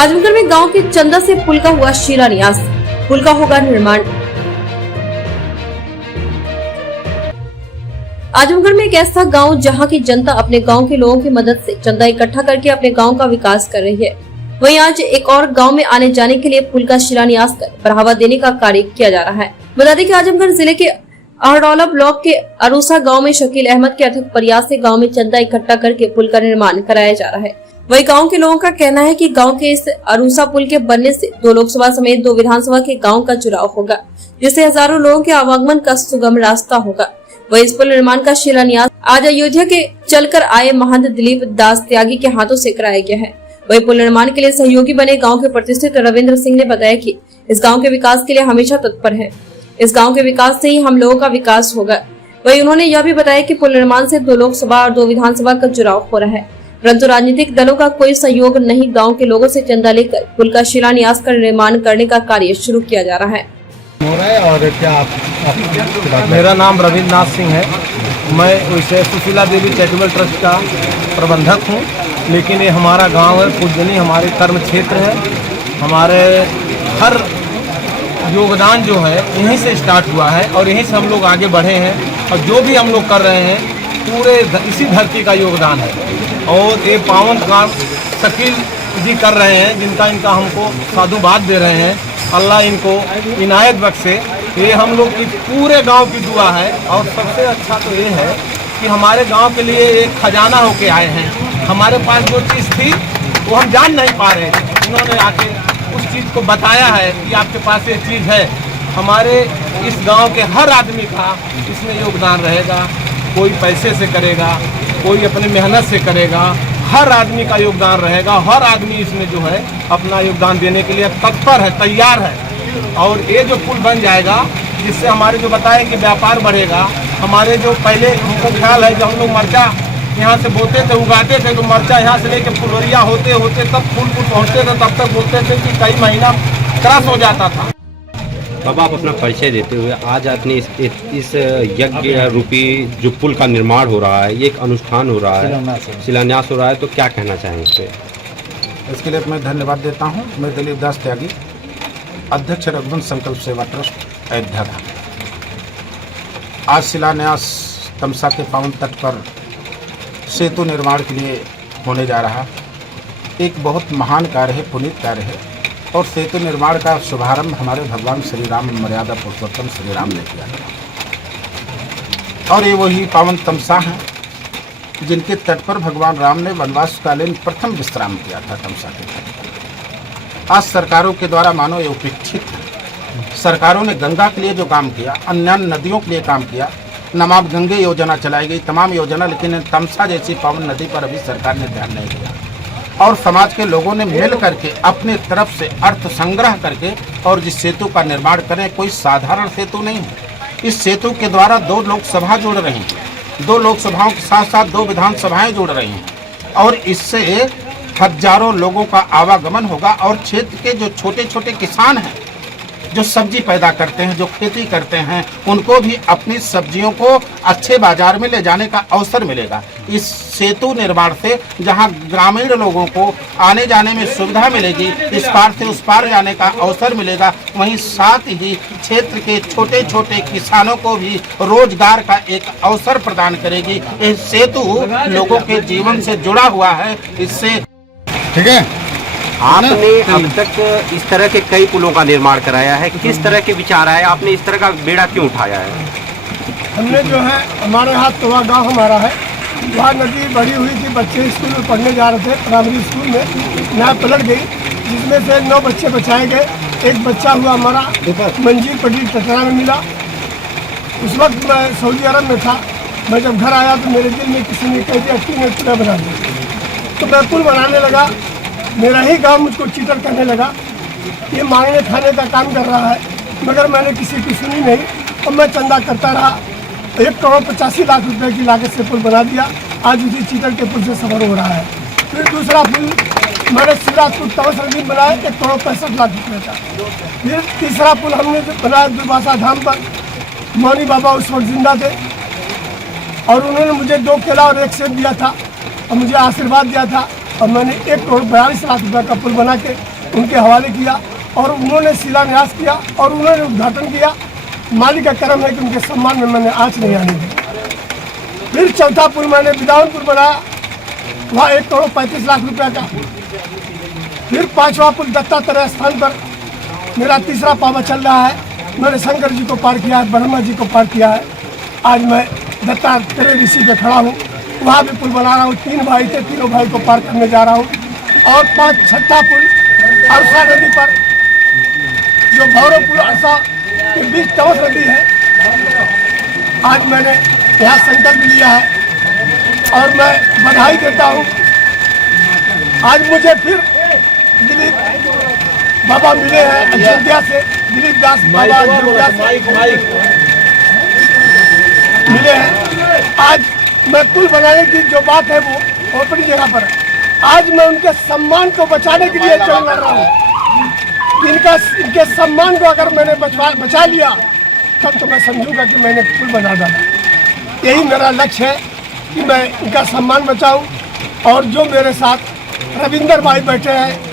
आजमगढ़ में गांव के चंदा से पुल का हुआ शिलान्यास, पुल का होगा निर्माण। आजमगढ़ में एक ऐसा गांव जहां की जनता अपने गांव के लोगों की मदद से चंदा इकट्ठा करके अपने गांव का विकास कर रही है। वहीं आज एक और गांव में आने जाने के लिए पुल का शिलान्यास कर बढ़ावा देने का कार्य किया जा रहा है। बता दें कि आजमगढ़ जिले के अहरडौला ब्लॉक के अरूसा गांव में शकील अहमद के अथक प्रयास से गांव में चंदा इकट्ठा करके पुल का निर्माण कराया जा रहा है। वही गांव के लोगों का कहना है कि गांव के इस अरूसा पुल के बनने से 2 लोकसभा समेत 2 विधानसभा के गांव का जुड़ाव होगा, जिससे हजारों लोगों के आवागमन का सुगम रास्ता होगा। वही इस पुल निर्माण का शिलान्यास आज अयोध्या के चलकर आए महंत दिलीप दास त्यागी के हाथों से कराया गया है। वही पुल निर्माण के लिए सहयोगी बने गांव के प्रतिष्ठित रविंद्र सिंह ने बताया कि इस गांव के विकास के लिए हमेशा तत्पर है। इस गांव के विकास से ही हम लोगों का विकास होगा। वही उन्होंने यह भी बताया कि पुल निर्माण से 2 लोकसभा और 2 विधानसभा का जुड़ाव हो रहा है, परंतु राजनीतिक दलों का कोई सहयोग नहीं। गांव के लोगों से चंदा लेकर पुल का शिलान्यास कर निर्माण करने का कार्य शुरू किया जा रहा है। और क्या मेरा नाम रविंद्र नाथ सिंह है। मैं वैसे सुशीला देवी चैरिटेबल ट्रस्ट का प्रबंधक हूँ, लेकिन ये हमारा गांव है पूजनी, हमारे कर्म क्षेत्र है। हमारे हर योगदान जो है यहीं से स्टार्ट हुआ है और यहीं से हम लोग आगे बढ़े हैं, और जो भी हम लोग कर रहे हैं पूरे इसी धरती का योगदान है। और ये पावन काम शकील जी कर रहे हैं, जिनका इनका हमको साधुवाद दे रहे हैं। अल्लाह इनको इनायत बख्शे। ये हम लोग की पूरे गांव की दुआ है। और सबसे अच्छा तो ये है कि हमारे गांव के लिए एक खजाना होके आए हैं। हमारे पास जो चीज़ थी वो हम जान नहीं पा रहे थे, इन्होंने आके उस चीज़ को बताया है कि आपके पास ये चीज़ है। हमारे इस गांव के हर आदमी का इसमें योगदान रहेगा। कोई पैसे से करेगा, कोई अपनी मेहनत से करेगा, हर आदमी का योगदान रहेगा। हर आदमी इसमें जो है अपना योगदान देने के लिए तत्पर है, तैयार है। और ये जो पुल बन जाएगा, जिससे हमारे जो बताएं कि व्यापार बढ़ेगा। हमारे जो पहले हमको ख्याल है, जब हम लोग मर्चा यहाँ से बोते थे, उगाते थे, तो मर्चा यहाँ से लेके फुलवरिया होते होते तब पुल पहुँचते थे, तब तक बोलते थे कि कई महीना क्रॉस हो जाता था। अब आप अपना परिचय देते हुए आज आपने इस यज्ञ रूपी जो पुल का निर्माण हो रहा है, ये एक अनुष्ठान हो रहा है, शिलान्यास हो रहा है, तो क्या कहना चाहेंगे इस पर? इसके लिए मैं धन्यवाद देता हूँ। मैं दिलीप दास त्यागी, अध्यक्ष रघुवंश संकल्प सेवा ट्रस्ट अयोध्या का। आज शिलान्यास तमसा के पावन तट पर सेतु निर्माण के लिए होने जा रहा। एक बहुत महान कार्य है, पुनीत कार्य है। और सेतु निर्माण का शुभारंभ हमारे भगवान श्री राम, मर्यादा पुरुषोत्तम श्री राम ने किया था। और ये वही पावन तमसा हैं जिनके तट पर भगवान राम ने वनवास कालीन प्रथम विश्राम किया था, तमसा के तट पर। आज सरकारों के द्वारा मानो ये उपेक्षित है। सरकारों ने गंगा के लिए जो काम किया, अन्य नदियों के लिए काम किया, नमामि गंगे योजना चलाई गई, तमाम योजना, लेकिन तमसा जैसी पावन नदी पर अभी सरकार ने ध्यान नहीं दिया। और समाज के लोगों ने मिल करके अपने तरफ से अर्थ संग्रह करके और जिस सेतु का निर्माण करें, कोई साधारण सेतु नहीं है। इस सेतु के द्वारा 2 लोकसभा जुड़ रही हैं, 2 लोकसभाओं के साथ साथ 2 विधानसभाएं जुड़ रही हैं। और इससे हजारों लोगों का आवागमन होगा। और क्षेत्र के जो छोटे छोटे किसान हैं, जो सब्जी पैदा करते हैं, जो खेती करते हैं, उनको भी अपनी सब्जियों को अच्छे बाजार में ले जाने का अवसर मिलेगा। इस सेतु निर्माण से जहां ग्रामीण लोगों को आने जाने में सुविधा मिलेगी, इस पार से उस पार जाने का अवसर मिलेगा, वहीं साथ ही क्षेत्र के छोटे छोटे किसानों को भी रोजगार का एक अवसर प्रदान करेगी। ये सेतु लोगों के जीवन से जुड़ा हुआ है। इससे ठीक है। आपने अब तक इस तरह के कई पुलों का निर्माण कराया है, किस तरह के विचार आए, आपने इस तरह का बेड़ा क्यों उठाया है? हमने जो है, हमारे हाथ तोवा गांव हमारा है, वहाँ नदी बढ़ी हुई थी। बच्चे स्कूल में पढ़ने जा रहे थे, प्राइमरी स्कूल में नहर पलट गई, जिसमें से 9 बच्चे बचाए गए। एक बच्चा हुआ हमारा मंजीर पट्टी टटरा में मिला। उस वक्त मैं सऊदी अरब में था। मैं जब घर आया तो मेरे दिल में किसी ने कह दिया कि मैं पुल बना दूँ। तो मैं पुल बनाने लगा। मेरा ही गांव मुझको चीटर करने लगा, ये मांगने खाने का काम कर रहा है, मगर मैंने किसी की सुनी नहीं और मैं चंदा करता रहा। 1,85,00,000 रुपये की लागत से पुल बना दिया। आज उसी चीटर के पुल से सफर हो रहा है। फिर दूसरा पुल मैंने शिवराजपुर तवसर बनाया, 1,65,00,000 रुपये का। फिर तीसरा पुल हमने बनाया दुर्वासा धाम पर। मौनी बाबा उस वक्त जिंदा थे और उन्होंने मुझे 2 केला और 1 सेब दिया था और मुझे आशीर्वाद दिया था और मैंने 1,42,00,000 का पुल बना के उनके हवाले किया और उन्होंने शिलान्यास किया और उन्होंने उद्घाटन किया। मालिक का करम है कि उनके सम्मान में मैंने आँच नहीं आने दी। फिर चौथा पुल मैंने बिदावन पुल बनाया, वहाँ 1,35,00,000 रुपया का। फिर पांचवा पुल दत्तात्रेय स्थान पर मेरा तीसरा पावा चल रहा है। मैंने शंकर जी को पार किया है, ब्रह्मा जी को पार किया है। आज मैं दत्तात्रेय ऋषि पे खड़ा हूँ, वहाँ भी पुल बना रहा हूँ। 3 भाई थे, तीनों भाई को पार करने जा रहा हूँ। और छठा पुल अरसा नदी पर, जो भौरवपुर अरसा के बीच तवस नदी है, आज मैंने यहाँ संकल्प लिया है और मैं बधाई देता हूँ। आज मुझे फिर दिलीप बाबा मिले हैं अयोध्या से, दिलीप दास बाबा अयोध्या से मिले हैं। आज मैं पुल बनाने की जो बात है वो अपनी जगह पर है। आज मैं उनके सम्मान को बचाने के लिए चल रहा हूँ। इनके सम्मान को अगर मैंने बचा लिया तब तो मैं समझूंगा कि मैंने पुल बना डाला। यही मेरा लक्ष्य है कि मैं इनका सम्मान बचाऊं। और जो मेरे साथ रविंदर भाई बैठे हैं,